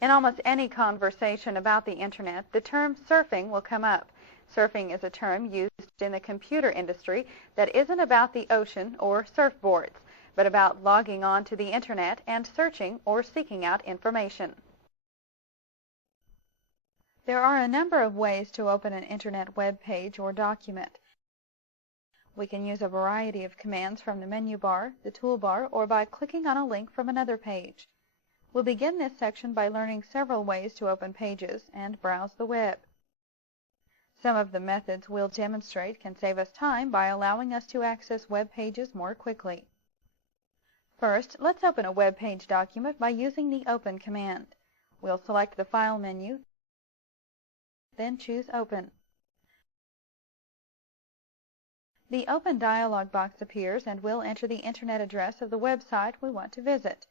In almost any conversation about the Internet, the term surfing will come up. Surfing is a term used in the computer industry that isn't about the ocean or surfboards, but about logging on to the Internet and searching or seeking out information. There are a number of ways to open an Internet web page or document. We can use a variety of commands from the menu bar, the toolbar, or by clicking on a link from another page. We'll begin this section by learning several ways to open pages and browse the web. Some of the methods we'll demonstrate can save us time by allowing us to access web pages more quickly. First, let's open a web page document by using the Open command. We'll select the File menu, then choose Open. The Open dialog box appears and we'll enter the Internet address of the website we want to visit.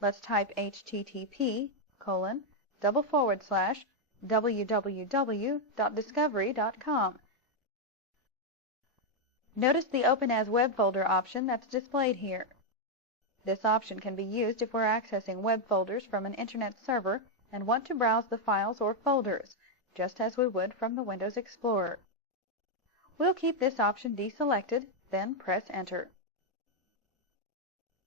Let's type http://www.discovery.com. Notice the Open as Web folder option that's displayed here. This option can be used if we're accessing web folders from an Internet server and want to browse the files or folders, just as we would from the Windows Explorer. We'll keep this option deselected, then press Enter.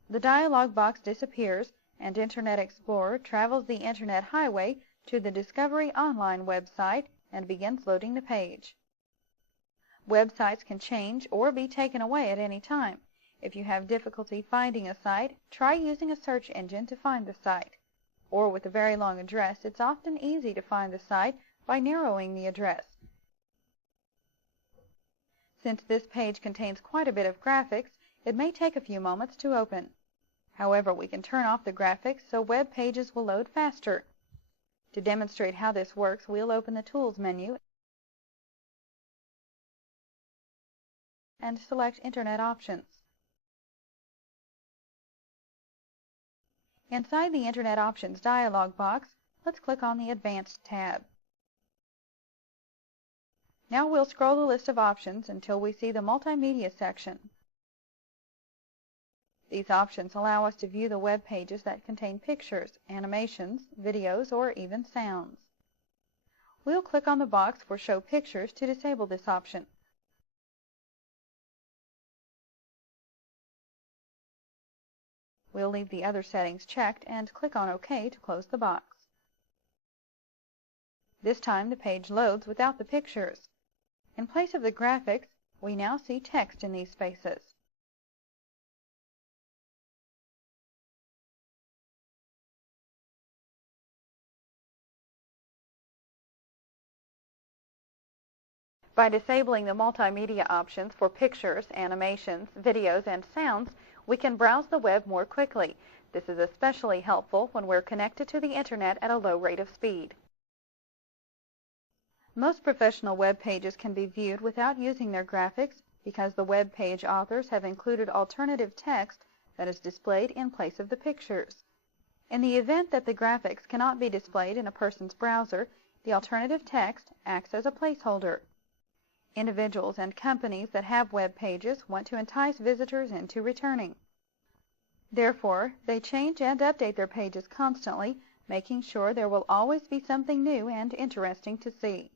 The dialog box disappears, and Internet Explorer travels the Internet highway to the Discovery Online website and begins loading the page. Websites can change or be taken away at any time. If you have difficulty finding a site, try using a search engine to find the site. Or with a very long address, it's often easy to find the site by narrowing the address. Since this page contains quite a bit of graphics, it may take a few moments to open. However, we can turn off the graphics so web pages will load faster. To demonstrate how this works, we'll open the Tools menu and select Internet Options. Inside the Internet Options dialog box, let's click on the Advanced tab. Now we'll scroll the list of options until we see the Multimedia section. These options allow us to view the web pages that contain pictures, animations, videos, or even sounds. We'll click on the box for Show Pictures to disable this option. We'll leave the other settings checked and click on OK to close the box. This time the page loads without the pictures. In place of the graphics, we now see text in these spaces. By disabling the multimedia options for pictures, animations, videos, and sounds, we can browse the web more quickly. This is especially helpful when we're connected to the Internet at a low rate of speed. Most professional web pages can be viewed without using their graphics because the web page authors have included alternative text that is displayed in place of the pictures. In the event that the graphics cannot be displayed in a person's browser, the alternative text acts as a placeholder. Individuals and companies that have web pages want to entice visitors into returning. Therefore, they change and update their pages constantly, making sure there will always be something new and interesting to see.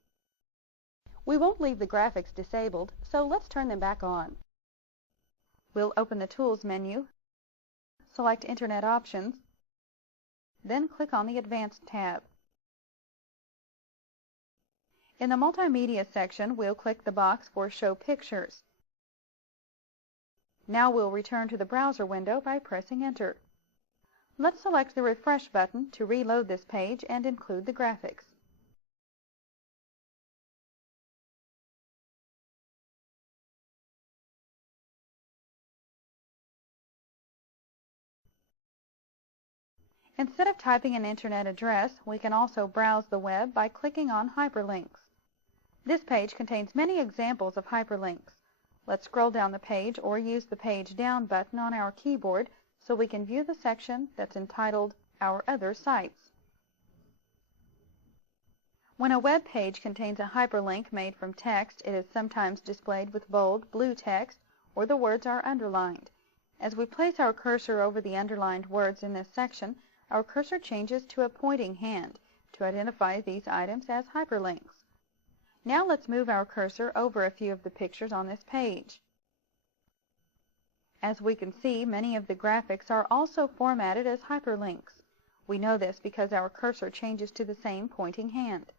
We won't leave the graphics disabled, so let's turn them back on. We'll open the Tools menu, select Internet Options, then click on the Advanced tab. In the Multimedia section, we'll click the box for Show Pictures. Now we'll return to the browser window by pressing Enter. Let's select the Refresh button to reload this page and include the graphics. Instead of typing an Internet address, we can also browse the web by clicking on hyperlinks. This page contains many examples of hyperlinks. Let's scroll down the page or use the Page Down button on our keyboard so we can view the section that's entitled Our Other Sites. When a web page contains a hyperlink made from text, it is sometimes displayed with bold blue text or the words are underlined. As we place our cursor over the underlined words in this section, our cursor changes to a pointing hand to identify these items as hyperlinks. Now let's move our cursor over a few of the pictures on this page. As we can see, many of the graphics are also formatted as hyperlinks. We know this because our cursor changes to the same pointing hand.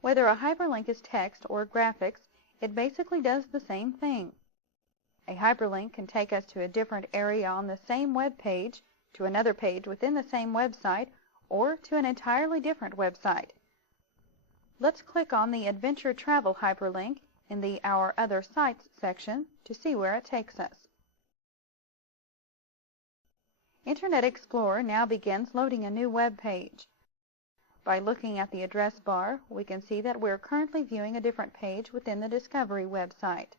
Whether a hyperlink is text or graphics, it basically does the same thing. A hyperlink can take us to a different area on the same web page, to another page within the same website, or to an entirely different website. Let's click on the Adventure Travel hyperlink in the Our Other Sites section to see where it takes us. Internet Explorer now begins loading a new web page. By looking at the address bar, we can see that we're currently viewing a different page within the Discovery website.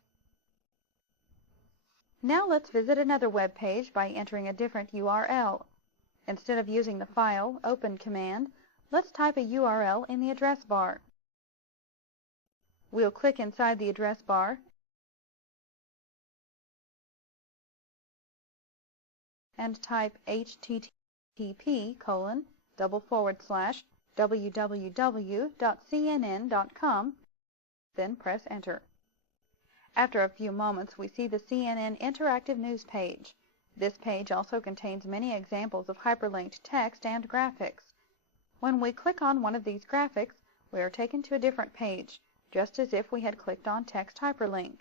Now let's visit another web page by entering a different URL. Instead of using the File Open command, let's type a URL in the address bar. We'll click inside the address bar and type http://www.cnn.com, then press Enter. After a few moments, we see the CNN Interactive News page. This page also contains many examples of hyperlinked text and graphics. When we click on one of these graphics, we are taken to a different page, just as if we had clicked on Text Hyperlink.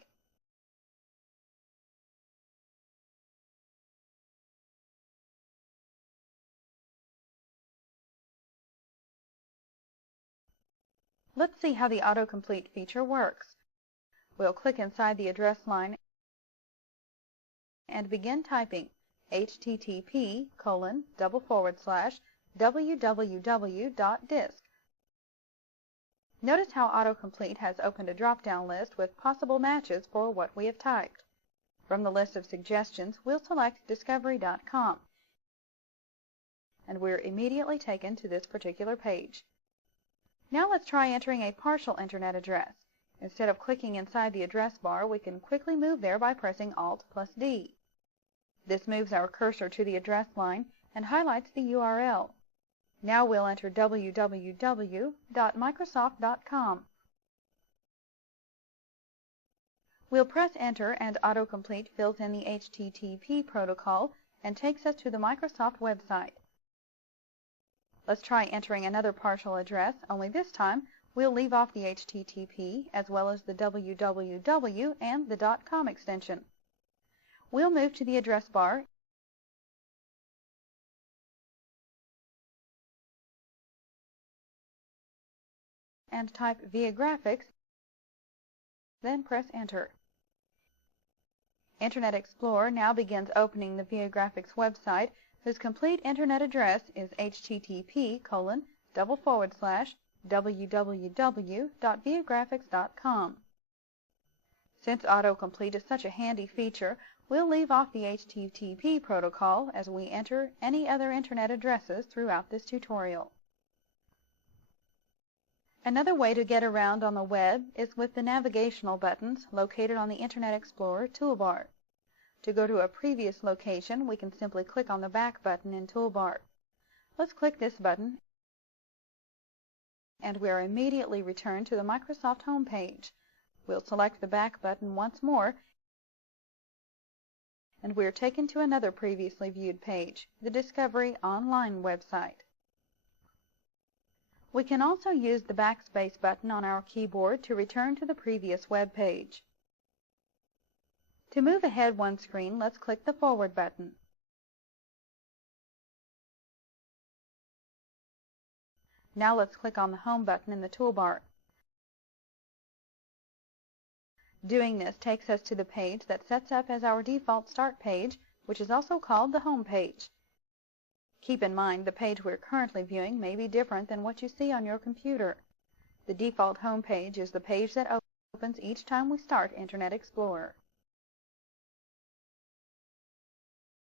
Let's see how the autocomplete feature works. We'll click inside the address line and begin typing http://www.disc. Notice how Autocomplete has opened a drop-down list with possible matches for what we have typed. From the list of suggestions, we'll select discovery.com, and we're immediately taken to this particular page. Now let's try entering a partial internet address. Instead of clicking inside the address bar, we can quickly move there by pressing Alt+D. This moves our cursor to the address line and highlights the URL. Now we'll enter www.microsoft.com. We'll press Enter and Autocomplete fills in the HTTP protocol and takes us to the Microsoft website. Let's try entering another partial address, only this time we'll leave off the HTTP as well as the www and the .com extension. We'll move to the address bar and type Viagrafix, then press Enter. Internet Explorer now begins opening the Viagrafix website, whose complete internet address is http://www.viagrafix.com. Since Autocomplete is such a handy feature, we'll leave off the HTTP protocol as we enter any other internet addresses throughout this tutorial. Another way to get around on the web is with the navigational buttons located on the Internet Explorer toolbar. To go to a previous location, we can simply click on the back button in Toolbar. Let's click this button, and we are immediately returned to the Microsoft home page. We'll select the back button once more, and we are taken to another previously viewed page, the Discovery Online website. We can also use the backspace button on our keyboard to return to the previous web page. To move ahead one screen, let's click the forward button. Now let's click on the home button in the toolbar. Doing this takes us to the page that sets up as our default start page, which is also called the home page. Keep in mind the page we're currently viewing may be different than what you see on your computer. The default home page is the page that opens each time we start Internet Explorer.